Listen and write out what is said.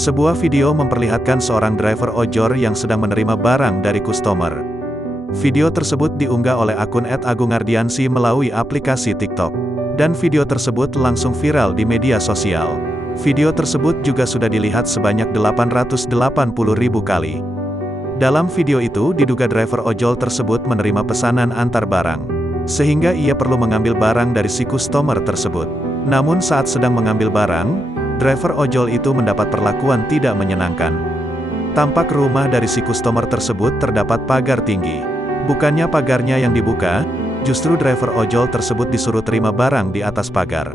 Sebuah video memperlihatkan seorang driver ojol yang sedang menerima barang dari customer. Video tersebut diunggah oleh akun @agungardiansi melalui aplikasi TikTok. Dan video tersebut langsung viral di media sosial. Video tersebut juga sudah dilihat sebanyak 880.000 kali. Dalam video itu diduga driver ojol tersebut menerima pesanan antar barang, sehingga ia perlu mengambil barang dari si customer tersebut. Namun saat sedang mengambil barang, driver ojol itu mendapat perlakuan tidak menyenangkan. Tampak rumah dari si customer tersebut terdapat pagar tinggi. Bukannya pagarnya yang dibuka, justru driver ojol tersebut disuruh terima barang di atas pagar.